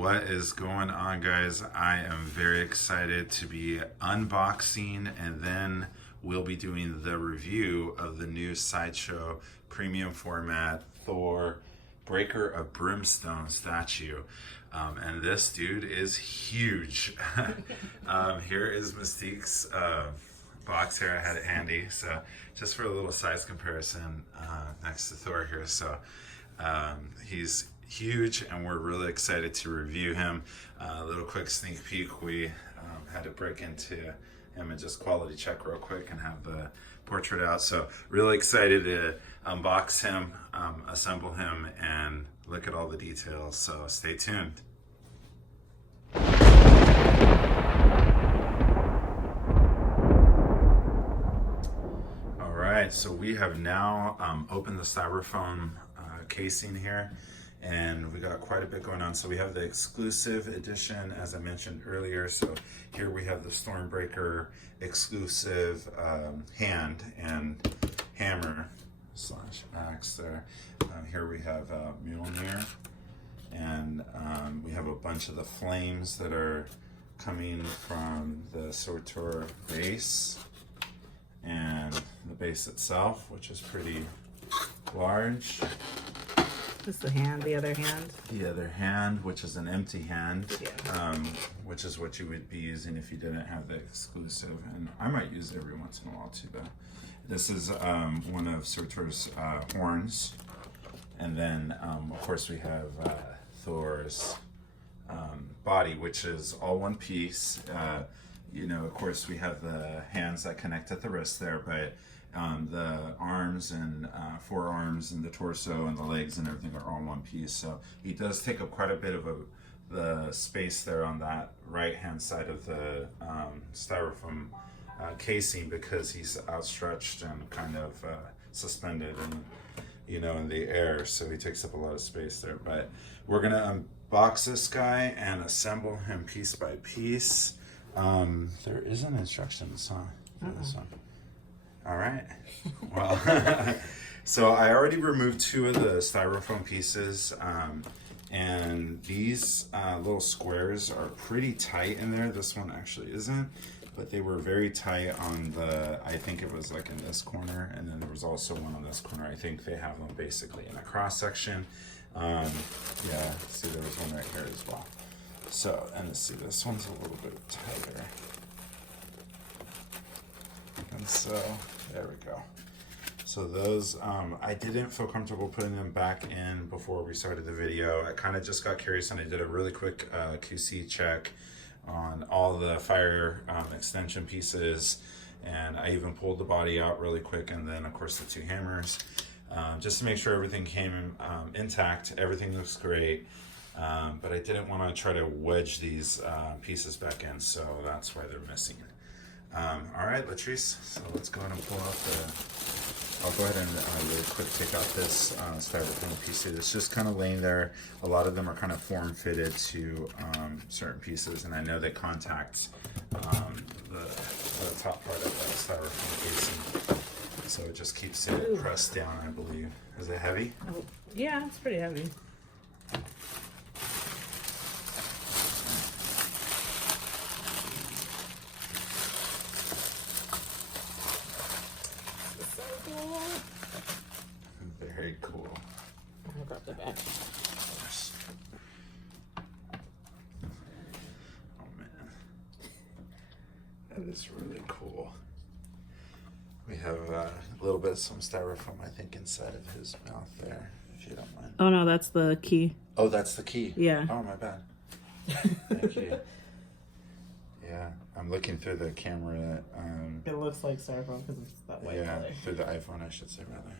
What is going on, guys? I am very excited to be unboxing, and then we'll be doing the review of the new Sideshow premium format Thor-Breaker of Brimstone statue. And this dude is huge. Here is Mystique's box here. I had it handy, so just for a little size comparison next to Thor here. So he's huge, and we're really excited to review him. A little quick sneak peek. We had to break into him and just quality check real quick and have the portrait out. So really excited to unbox him, assemble him, and look at all the details. So stay tuned. All right, so we have now opened the styrofoam casing here, and we got quite a bit going on. So we have the exclusive edition, as I mentioned earlier. So here we have the Thor-Breaker exclusive hand and hammer / axe there. Here we have Mjolnir, and we have a bunch of the flames that are coming from the Surtur base, and the base itself, which is pretty large. This is the hand, the other hand. The other hand, which is an empty hand, yeah. Which is what you would be using if you didn't have the exclusive. And I might use it every once in a while too, but this is one of Surtur's horns. And then, of course, we have Thor's body, which is all one piece. You know, of course, we have the hands that connect at the wrist there, but the arms and forearms and the torso and the legs and everything are all one piece. So he does take up quite a bit of the space there on that right hand side of the styrofoam casing, because he's outstretched and kind of suspended and, you know, in the air. So he takes up a lot of space there. But we're gonna unbox this guy and assemble him piece by piece. There is an instructions, huh, for this one. All right. Well, so I already removed 2 of the styrofoam pieces, and these little squares are pretty tight in there. This one actually isn't, but they were very tight on the, I think it was like in this corner, and then there was also one on this corner. I think they have them basically in a cross section. Yeah, see, there was one right here as well. So, and let's see, this one's a little bit tighter. And so there we go. So those, I didn't feel comfortable putting them back in before we started the video. I kind of just got curious, and I did a really quick QC check on all the fire extension pieces, and I even pulled the body out really quick, and then of course the 2 hammers, just to make sure everything came intact. Everything looks great, but I didn't want to try to wedge these pieces back in, so that's why they're missing. All right, Latrice, so let's go ahead and pull out I'll go ahead and really quick take out this styrofoam piece here. It's just kind of laying there. A lot of them are kind of form fitted to certain pieces, and I know they contact the top part of that styrofoam casing. So it just keeps it pressed down, I believe. Is it heavy? Oh, yeah, it's pretty heavy. Very cool. I'll grab the back. Oh man, that is really cool. We have a little bit of some styrofoam, I think, inside of his mouth there, if you don't mind. Oh no, that's the key. Oh, that's the key. Yeah. Oh, my bad. Thank you. Yeah, I'm looking through the camera. It looks like styrofoam because it's that white yeah, color. through the iPhone, I should say, rather.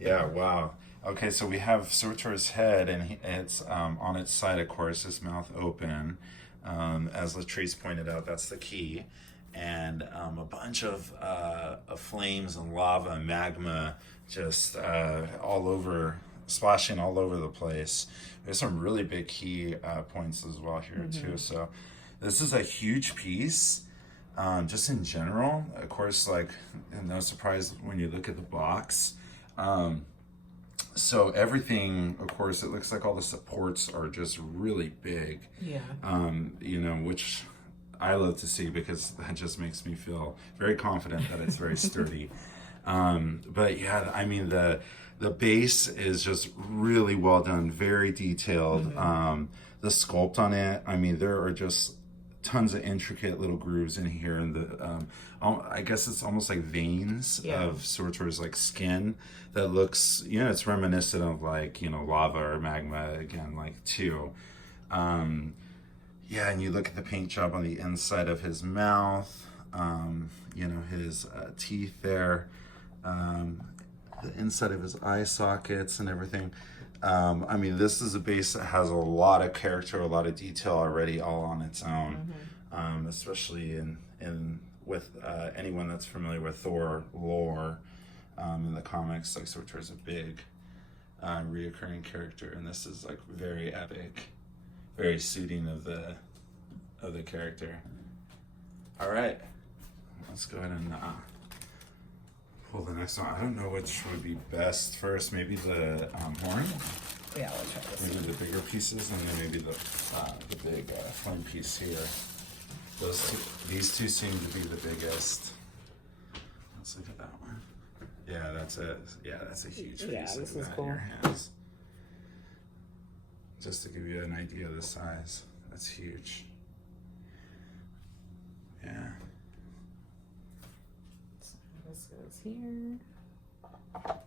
Yeah, wow. Okay, so we have Surtur's head, and it's on its side, of course, his mouth open. As Latrice pointed out, that's the key. And a bunch of flames and lava and magma just all over, splashing all over the place. There's some really big key points as well here, too. So this is a huge piece. Just in general, of course, like, no surprise when you look at the box. So everything, of course, it looks like all the supports are just really big. Yeah. You know, which I love to see because that just makes me feel very confident that it's very sturdy. But yeah, I mean the base is just really well done, very detailed. The sculpt on it, I mean, there are just tons of intricate little grooves in here, and the I guess it's almost like veins of Sortor's like skin that looks, you know, it's reminiscent of like, you know, lava or magma again, like too. Yeah, and you look at the paint job on the inside of his mouth, you know, his teeth there, the inside of his eye sockets and everything. I mean, this is a base that has a lot of character, a lot of detail already, all on its own. Especially in with anyone that's familiar with Thor lore in the comics. Like Surtur is a big reoccurring character, and this is like very epic, very suiting of the character. All right, let's go ahead and pull the next one. I don't know which would be best first. Maybe the horn. Yeah, we'll try this. Maybe the bigger pieces, and then maybe the big flame piece here. These two seem to be the biggest. Let's look at that one. Yeah, that's a huge piece. Yeah, this is in cool. your hands. Just to give you an idea of the size, that's huge. Yeah. So this goes here. All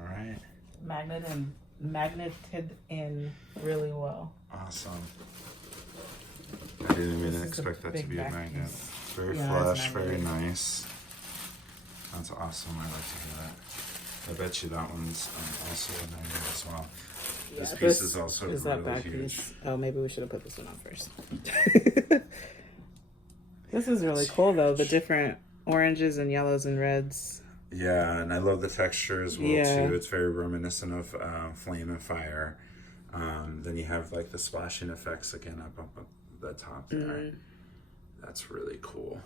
right. Magneted in really well. Awesome. I didn't even This is expect a that to big be a back magnet. piece. Very Yeah, flush, it's very magnetic. nice. That's awesome. I like to hear that. I bet you that one's also a magnet as well. This Yeah, piece is also is that really back huge. piece. Oh, maybe we should have put this one on first. This is really cool though. The different oranges and yellows and reds. Yeah, and I love the texture as well Yeah. too. It's very reminiscent of Flame and Fire. Then you have like the splashing effects again up at the top there. That's really cool.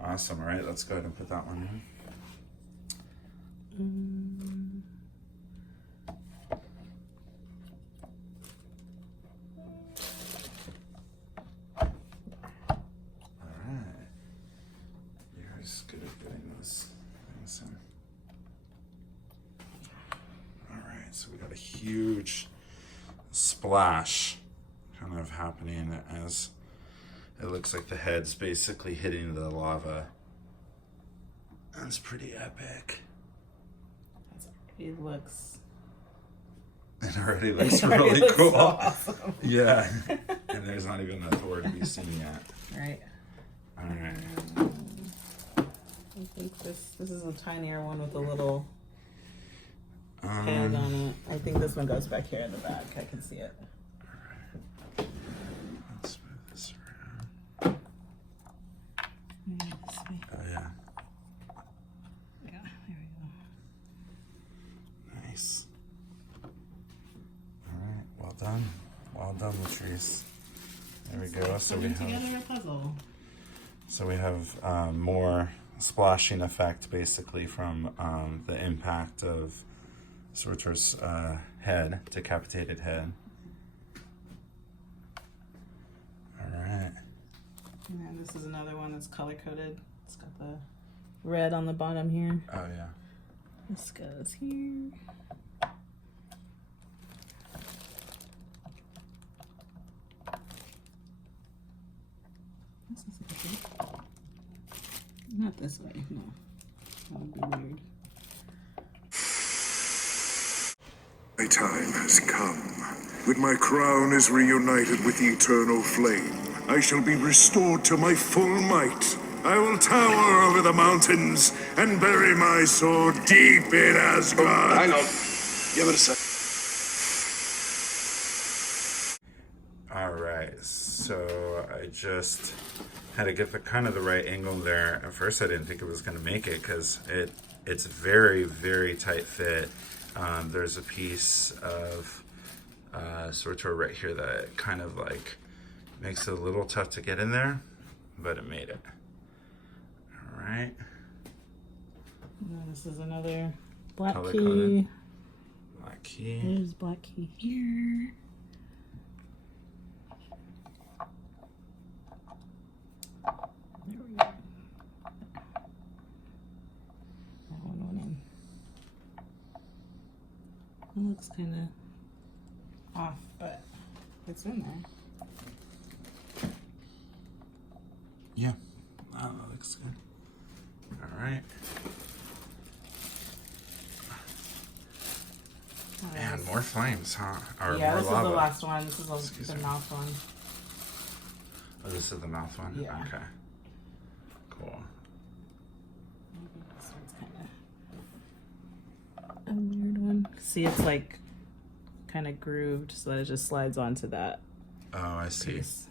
Awesome. All right, let's go ahead and put that one in. Alright. You're as good at getting those things in. Alright, so we got a huge splash kind of happening as it looks like the head's basically hitting the lava. That's pretty epic. It looks. It already looks It already really looks cool. so awesome. Yeah. And there's not even a Thor to be seen yet. Right. Alright. I think this is a tinier one with a little head on it. I think this one goes back here in the back. I can see it. Alright. Let's move this around. Maybe this way. Oh yeah. Yeah, there we go. Nice. Alright, well done. Well done, Latrice. There we go. So we Putting have together a puzzle. more splashing effect basically from the impact of Surtur's head, decapitated head. Alright. And then this is another one that's color coded. It's got the red on the bottom here. Oh yeah. This goes here. This is okay. Not this way, no. That would be weird. My time has come. When my crown is reunited with the eternal flame, I shall be restored to my full might. I will tower over the mountains and bury my sword deep in Asgard. Hang on. Give it a sec. Alright, so I just had to get the kind of the right angle there. At first I didn't think it was going to make it because it's very, very tight fit. There's a piece of Surtur right here that kind of like makes it a little tough to get in there, but it made it. Alright. And then this is another Black Color key. coded. Black key. There's black key here. There we go. That one went in. It looks kind of off, but it's in there. Yeah. Oh, that looks good. All right. Man, more flames, huh? Or Yeah, more this lava. is the last one. This is Excuse the me. mouth one. Oh, this is the mouth one? Yeah. Okay. Cool. This one's kind of a weird one. See, it's like kind of grooved so that it just slides onto that Oh, I see. piece.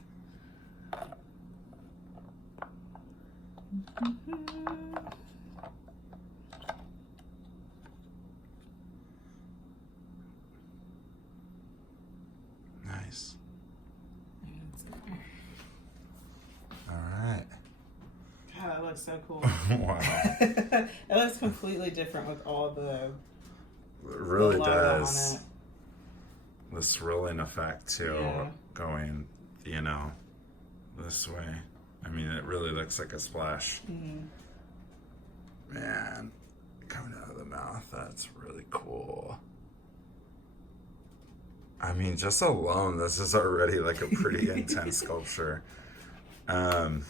Nice. It's in there. All right. God, that looks so cool. Wow. It looks completely different with all the It really logo does. on it. This rolling effect too, Yeah. going, you know, this way. I mean, it really looks like a splash. Mm-hmm. Man, coming out of the mouth, that's really cool. I mean, just alone, this is already like a pretty intense sculpture. Wow.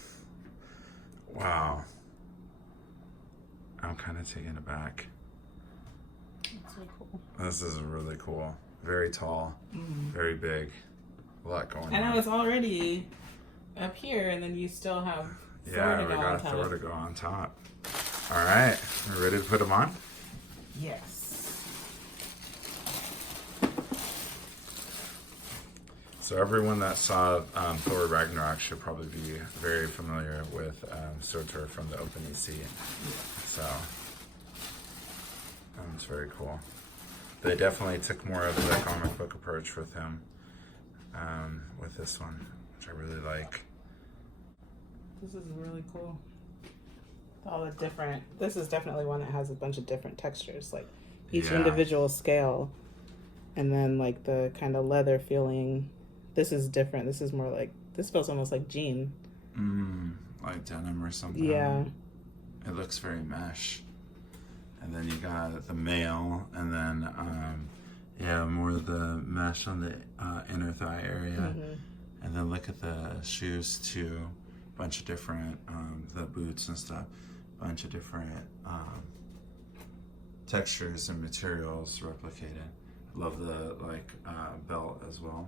I'm kind of taken aback. That's so cool. This is really cool. Very tall, very big. A lot going on. I know it's already up here, and then you still have Thor Yeah, to we go on got top. Thor to go on top. All right, we ready to put him on? Yes. So everyone that saw Thor Ragnarok should probably be very familiar with Surtur from the Open EC. So it's very cool. They definitely took more of the comic book approach with him with this one, which I really like. This is really cool. All the different. This is definitely one that has a bunch of different textures, like each Yeah. individual scale, and then like the kind of leather feeling. This is different. This is more like, this feels almost like jean. Like denim or something. Yeah. It looks very mesh. And then you got the mail, and then more of the mesh on the inner thigh area. And then look at the shoes too. Bunch of different, the boots and stuff. Bunch of different textures and materials replicated. Love the belt as well.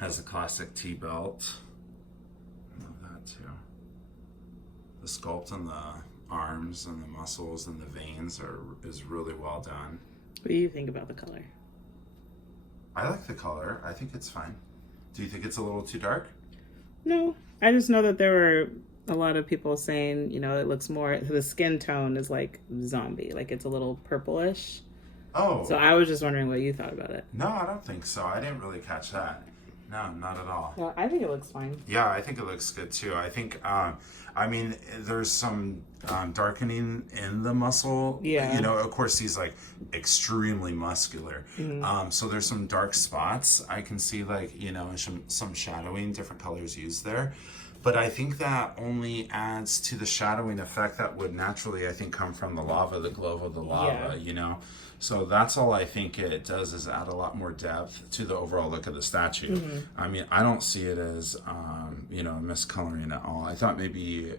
Has a classic T-belt. Love that too. The sculpt on the arms and the muscles and the veins is really well done. What do you think about the color? I like the color. I think it's fine. Do you think it's a little too dark? No, I just know that there were a lot of people saying, you know, it looks more, the skin tone is like zombie, like it's a little purplish. Oh. So I was just wondering what you thought about it. No, I don't think so. I didn't really catch that. No, not at all. No, I think it looks fine. Yeah, I think it looks good too. I think, I mean, there's some darkening in the muscle. Yeah. You know, of course, he's like extremely muscular. So there's some dark spots. I can see like, you know, some shadowing, different colors used there. But I think that only adds to the shadowing effect that would naturally, I think, come from the lava, the glow of the lava, you know? So that's all I think it does is add a lot more depth to the overall look of the statue. I mean, I don't see it as, you know, miscoloring at all. I thought maybe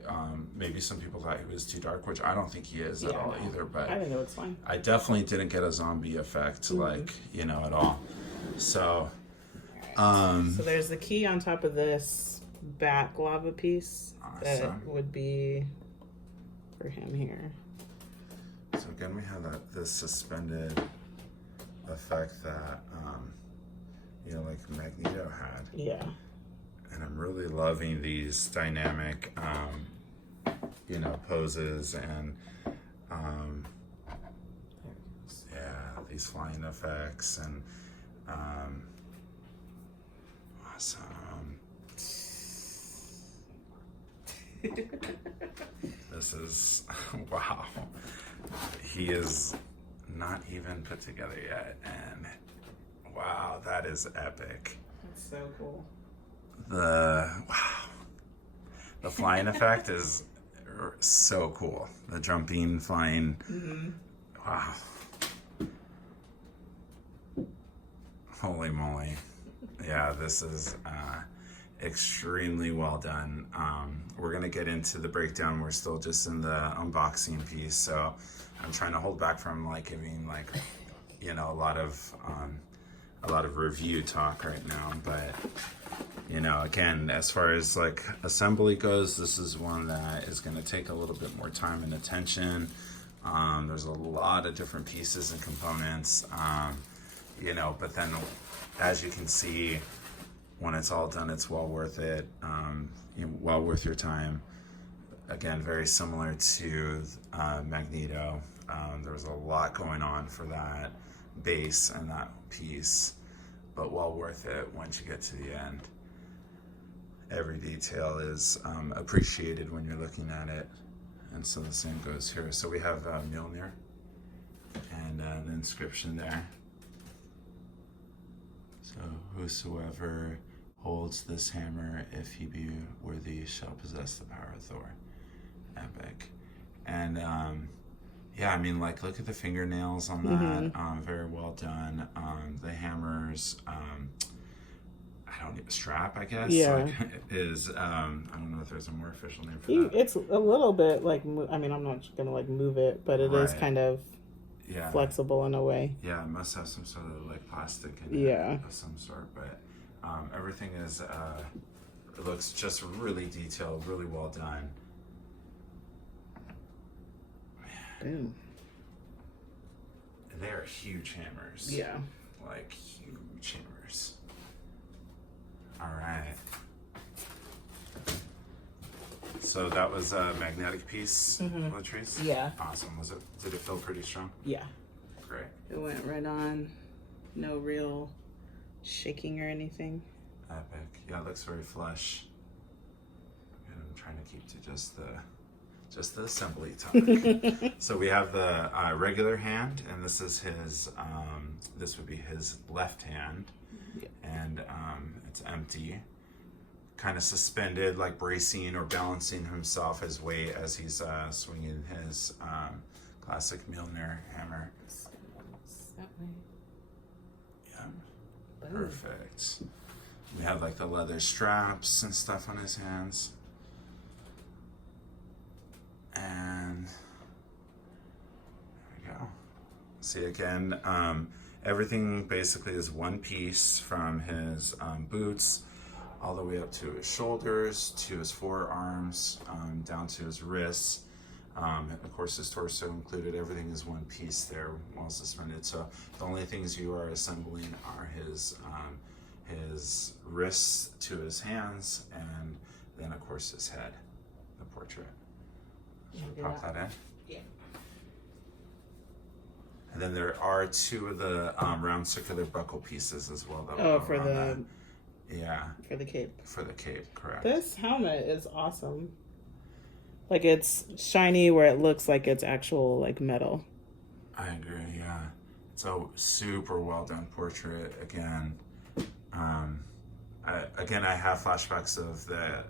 some people thought he was too dark, which I don't think he is at all either. But I think it looks fine. I definitely didn't get a zombie effect, like, you know, at all. So, So there's the key on top of this back lava piece that Awesome. would be for him here. So again, we have this suspended effect that, you know, like Magneto had. Yeah. And I'm really loving these dynamic, you know, poses and, these flying effects and, awesome. This is, wow. he is not even put together yet, and wow, that is epic. That's so cool. The flying effect is so cool. The jumping, flying. Wow. Holy moly. Yeah, this is extremely well done. We're going to get into the breakdown. We're still just in the unboxing piece, so I'm trying to hold back from like giving like, you know, a lot of review talk right now. But, you know, again, as far as like assembly goes, this is one that is going to take a little bit more time and attention. There's a lot of different pieces and components, you know, but then as you can see, when it's all done, it's well worth it, well worth your time. Again, very similar to Magneto. There was a lot going on for that base and that piece, but well worth it once you get to the end. Every detail is appreciated when you're looking at it, and so the same goes here. So we have Mjolnir and the inscription there. So whosoever holds this hammer, if he be worthy, shall possess the power of Thor. Epic. And yeah, I mean, like, look at the fingernails on that. Very well done. The hammers, I don't need a strap, I guess. Yeah. Like, is I don't know if there's a more official name for that. It's a little bit like, I mean, I'm not gonna like move it, but it is kind of flexible in a way. Yeah, it must have some sort of like plastic in it of some sort, but everything is it looks just really detailed, really well done. Boom. They're huge hammers. Yeah. Like huge hammers. All right. So that was a magnetic piece, Latrice? Yeah. Awesome. Did it feel pretty strong? Yeah. Great. It went right on. No real shaking or anything. Epic. Yeah, it looks very flush. And I'm trying to keep to just the assembly talk. So we have the regular hand, and this is his. This would be his left hand, and it's empty, kind of suspended, like bracing or balancing himself his weight as he's swinging his classic Mjolnir hammer. That way. Yeah, perfect. We have like the leather straps and stuff on his hands. And there we go. See again, everything basically is one piece from his boots all the way up to his shoulders, to his forearms, down to his wrists. Of course, his torso included. Everything is one piece there, well suspended. So the only things you are assembling are his wrists to his hands, and then of course his head, the portrait. Pop that in. Yeah. And then there are two of the round circular buckle pieces as well. That Oh, for the that. Yeah. For the cape. For the cape, correct. This helmet is awesome. Like, it's shiny where it looks like it's actual like metal. I agree. Yeah, it's a super well done portrait. Again, I have flashbacks of the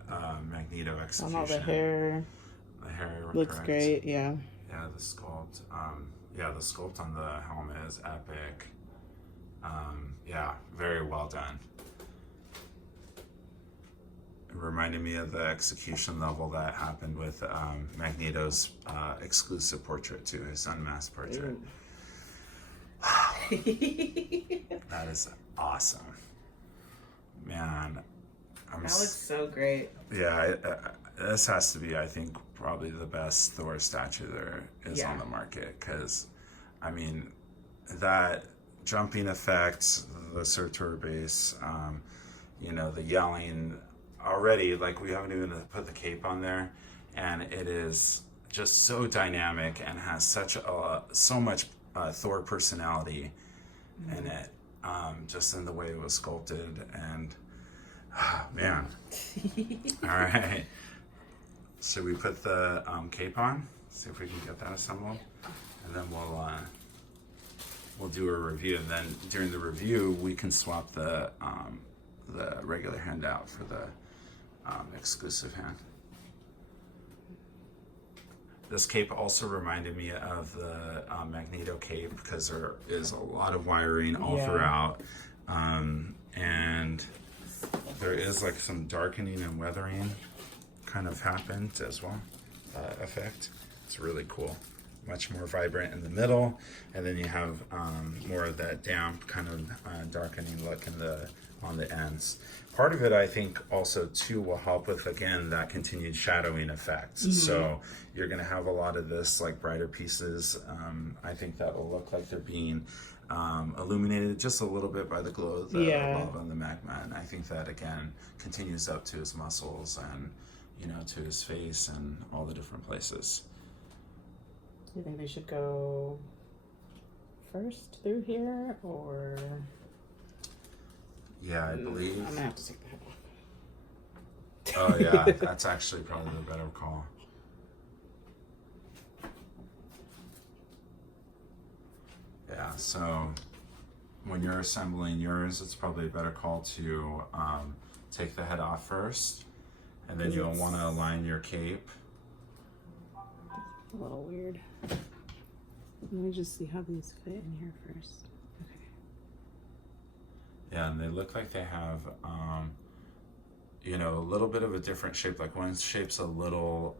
Magneto execution. On all the hair. The hair looks correct. great. Yeah. Yeah, the sculpt. The sculpt on the helmet is epic. Yeah, very well done. It reminded me of the execution level that happened with Magneto's exclusive portrait too, his unmasked portrait. That is awesome. Man. That looks so great. Yeah, this has to be, I think, probably the best Thor statue there is on the market, because, I mean, that jumping effect, the Surtur base, the yelling, already, like, we haven't even put the cape on there, and it is just so dynamic and has so much Thor personality in it, just in the way it was sculpted, and man. All right. Should we put the cape on? see if we can get that assembled, and then we'll do a review. And then during the review, we can swap the regular hand out for the exclusive hand. This cape also reminded me of the Magneto cape because there is a lot of wiring all throughout, and there is like some darkening and weathering kind of happened as well, effect. It's really cool. Much more vibrant in the middle, and then you have more of that damp kind of darkening look on the ends. Part of it, I think, also too will help with, again, that continued shadowing effect. So you're going to have a lot of this like brighter pieces. I think that will look like they're being illuminated just a little bit by the glow of the lava and the magma. And I think that, again, continues up to his muscles and, you know, to his face and all the different places. Do you think they should go first through here, or? Yeah, I believe. I'm gonna have to take the head off. Oh yeah, that's actually probably the better call. Yeah, so when you're assembling yours, it's probably a better call to take the head off first, and then you'll want to align your cape. A little weird. Let me just see how these fit in here first. Okay. Yeah, and they look like they have, you know, a little bit of a different shape. Like one shape's a little,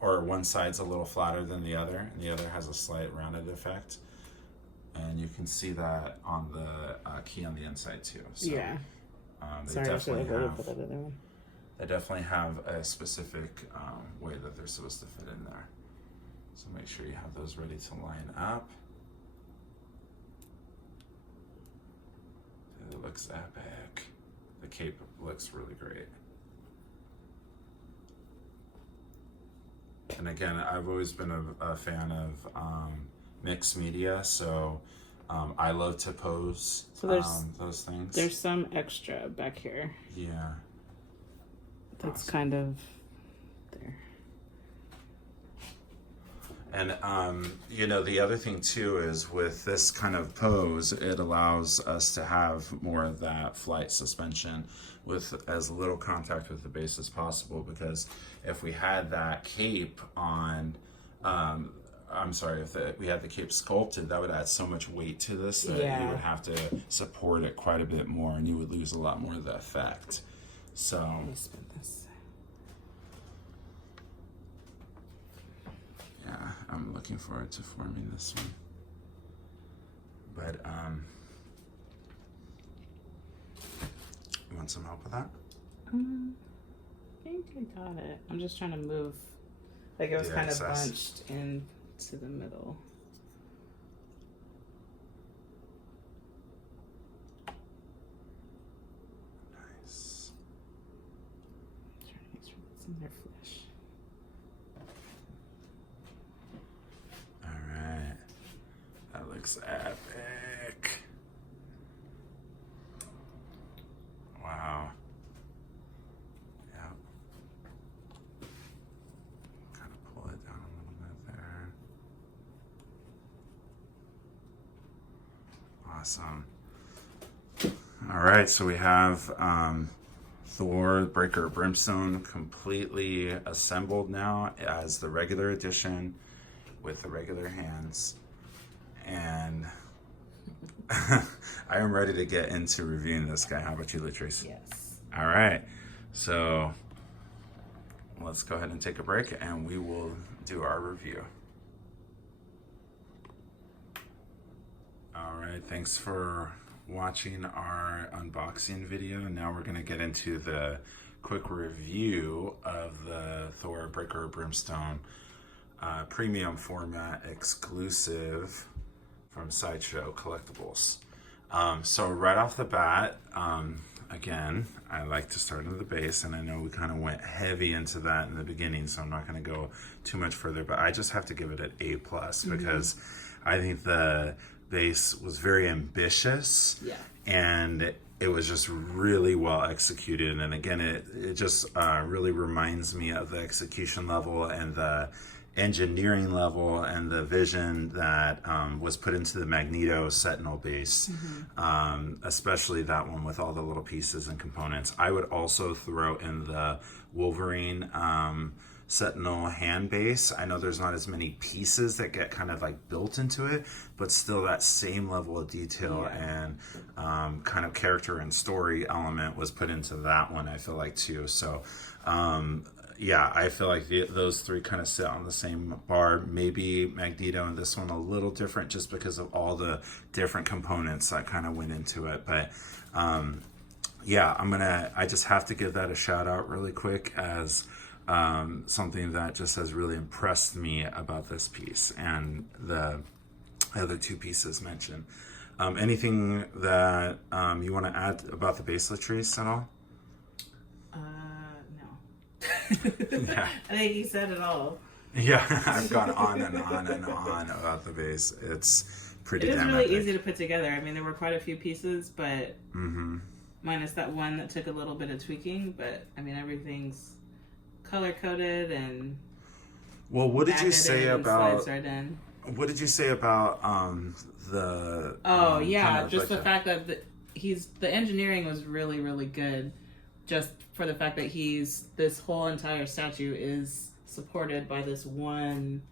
or one side's a little flatter than the other, and the other has a slight rounded effect. And you can see that on the key on the inside too. So, Yeah. They Sorry, definitely I have. put that other one. They definitely have a specific way that they're supposed to fit in there. So make sure you have those ready to line up. It looks epic. The cape looks really great. And again, I've always been a fan of mixed media, so I love to pose those things. There's some extra back here. Yeah. That's kind of there. And, you know, the other thing too is with this kind of pose, it allows us to have more of that flight suspension with as little contact with the base as possible, because if we had that cape on, if we had the cape sculpted, that would add so much weight to this that you would have to support it quite a bit more, and you would lose a lot more of the effect. So Let me spin this. yeah, I'm looking forward to forming this one. But you want some help with that? I think I got it. I'm just trying to move. Like it was kind of bunched into the middle. Nice. Trying to make sure it's in their flesh. All right. That looks epic. Wow. Yeah. Kind of pull it down a little bit there. Awesome. All right, so we have Thor-Breaker Brimstone completely assembled now as the regular edition with the regular hands. And I am ready to get into reviewing this guy. How about you, Latrice? Yes. All right, so let's go ahead and take a break and we will do our review. All right, thanks for watching our unboxing video. Now we're gonna get into the quick review of the Thor-Breaker Brimstone premium format exclusive from Sideshow Collectibles. So right off the bat, again, I like to start at the base, and I know we kind of went heavy into that in the beginning, so I'm not going to go too much further, but I just have to give it an A+, because I think the base was very ambitious, and it was just really well executed. And again, it just really reminds me of the execution level and the engineering level and the vision that was put into the Magneto Sentinel base, especially that one with all the little pieces and components. I would also throw in the Wolverine Sentinel hand base. I know there's not as many pieces that get kind of like built into it, but still that same level of detail and kind of character and story element was put into that one, I feel like, too. So yeah, I feel like those three kind of sit on the same bar. Maybe Magneto and this one a little different just because of all the different components that kind of went into it. But yeah, I just have to give that a shout out really quick as something that just has really impressed me about this piece and the other two pieces mentioned. Anything that you want to add about the base Latrice at all? Yeah. I think you said it all. Yeah, I've gone on and on and on about the base. It's pretty damn really epic. easy to put together. I mean, there were quite a few pieces, but minus that one that took a little bit of tweaking. But I mean, everything's color coded and. Well, what did you say about? Right in. What did you say about the? Oh yeah, kind of just like the fact that the engineering was really, really good. Just for the fact that this whole entire statue is supported by this one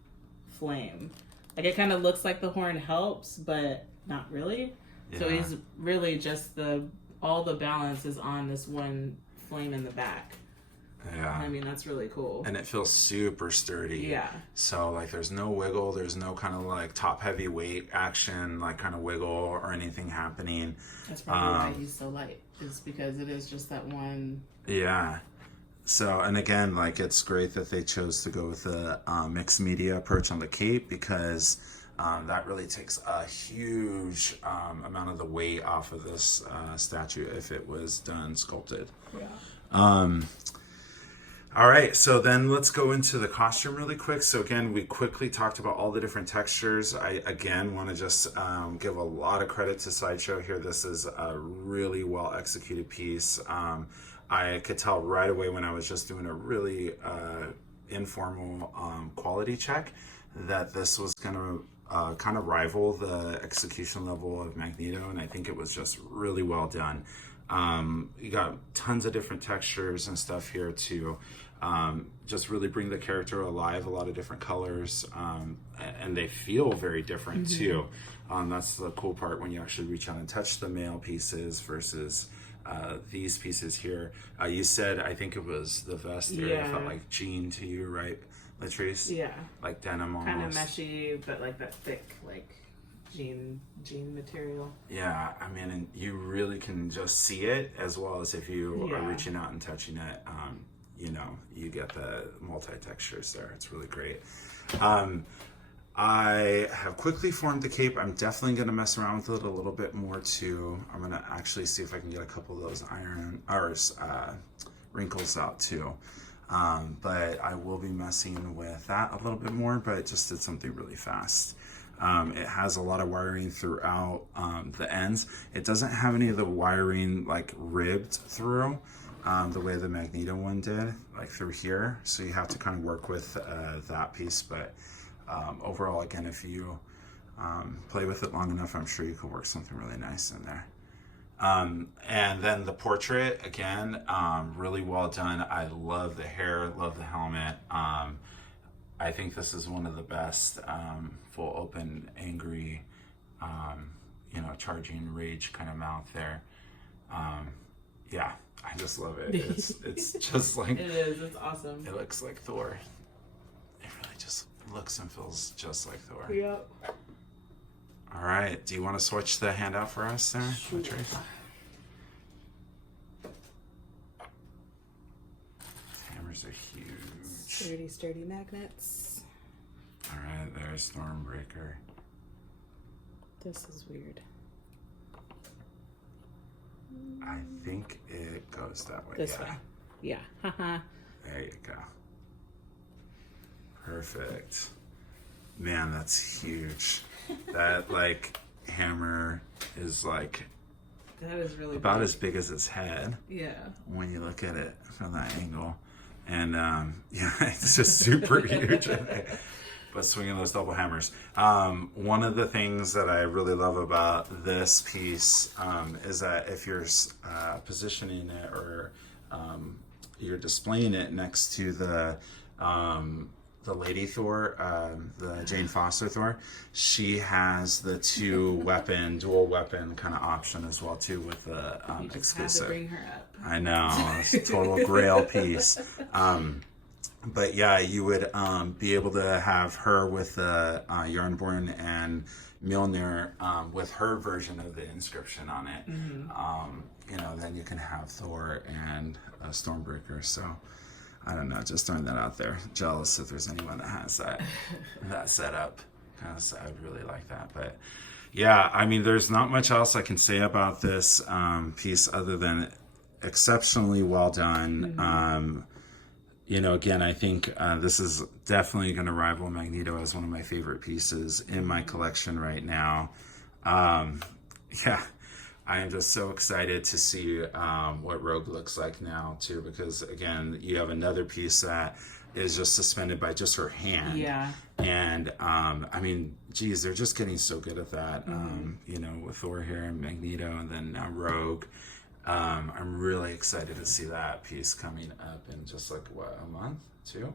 flame. Like, it kind of looks like the horn helps, but not really. Yeah. So he's really just all the balance is on this one flame in the back. Yeah. I mean, that's really cool. And it feels super sturdy. Yeah. So, like, there's no wiggle. There's no kind of, like, top heavy weight action, like, kind of wiggle or anything happening. That's probably why he's so light. Is because it is just that one. Yeah. So, and again, like, it's great that they chose to go with the mixed media approach on the cape because that really takes a huge amount of the weight off of this statue if it was done sculpted. Yeah. All right, so then let's go into the costume really quick. So again, we quickly talked about all the different textures. I, again, want to just give a lot of credit to Sideshow here. This is a really well executed piece. I could tell right away when I was just doing a really informal quality check that this was going to kind of rival the execution level of Magneto, and I think it was just really well done. You got tons of different textures and stuff here to just really bring the character alive, a lot of different colors, and they feel very different too. That's the cool part when you actually reach out and touch the male pieces versus these pieces here. You said, I think it was the vest there, it felt like jean to you, right, Latrice? Yeah. Like denim almost. Kind of meshy, but like that thick, like jean material. Yeah, I mean, and you really can just see it as well as if you are reaching out and touching it. You know, you get the multi-textures there. It's really great. I have quickly formed the cape. I'm definitely going to mess around with it a little bit more too. I'm going to actually see if I can get a couple of those wrinkles out too. But I will be messing with that a little bit more, but it just did something really fast. It has a lot of wiring throughout the ends. It doesn't have any of the wiring like ribbed through the way the Magneto one did, like through here. So you have to kind of work with that piece. But overall, again, if you play with it long enough, I'm sure you could work something really nice in there. And then the portrait, again, really well done. I love the hair, love the helmet. I think this is one of the best full open, angry, charging rage kind of mouth there. Yeah, I just love it. It's just like... It is, it's awesome. It looks like Thor. It really just looks and feels just like Thor. Yep. All right, do you want to switch the handout for us there, Latrice? Hammers are huge. Sturdy magnets. All right, there's Thor-Breaker. This is weird. I think it goes that way. This way. Yeah. Haha. There you go. Perfect. Man, that's huge. That like hammer is like that is really about big. as big as his head. Yeah. When you look at it from that angle. And yeah, it's just super huge. But swinging those double hammers. One of the things that I really love about this piece is that if you're positioning it or you're displaying it next to the Lady Thor, the Jane Foster Thor, she has the dual weapon kind of option as well too with the You just exclusive. had to bring her up. I know, it's a total grail piece. But yeah, you would be able to have her with the Yarnborn and Mjolnir with her version of the inscription on it. You know, then you can have Thor and Stormbreaker. So I don't know, just throwing that out there. Jealous if there's anyone that has that setup. Because I would really like that. But yeah, I mean, there's not much else I can say about this piece other than exceptionally well done. You know, again, I think this is definitely going to rival Magneto as one of my favorite pieces in my collection right now. Yeah, I am just so excited to see what Rogue looks like now, too, because, again, you have another piece that is just suspended by just her hand. Yeah. And, I mean, geez, they're just getting so good at that, you know, with Thor here and Magneto and then now Rogue. I'm really excited to see that piece coming up in just like, what, a month? 2?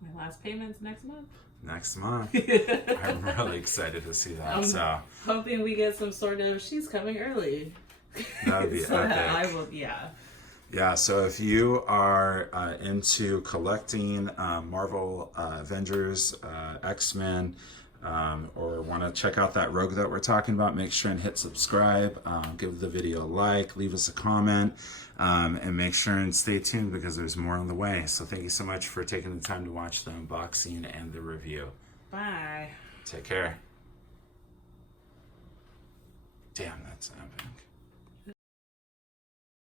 My last payment's next month. Next month. I'm really excited to see that. So Hoping we get some sort of she's coming early. that would be So epic. that I will, yeah. Yeah, so if you are into collecting Marvel Avengers, X-Men, or want to check out that Rogue that we're talking about, make sure and hit subscribe, give the video a like, leave us a comment, and make sure and stay tuned because there's more on the way. So thank you so much for taking the time to watch the unboxing and the review. Bye. Take care. Damn, that's epic.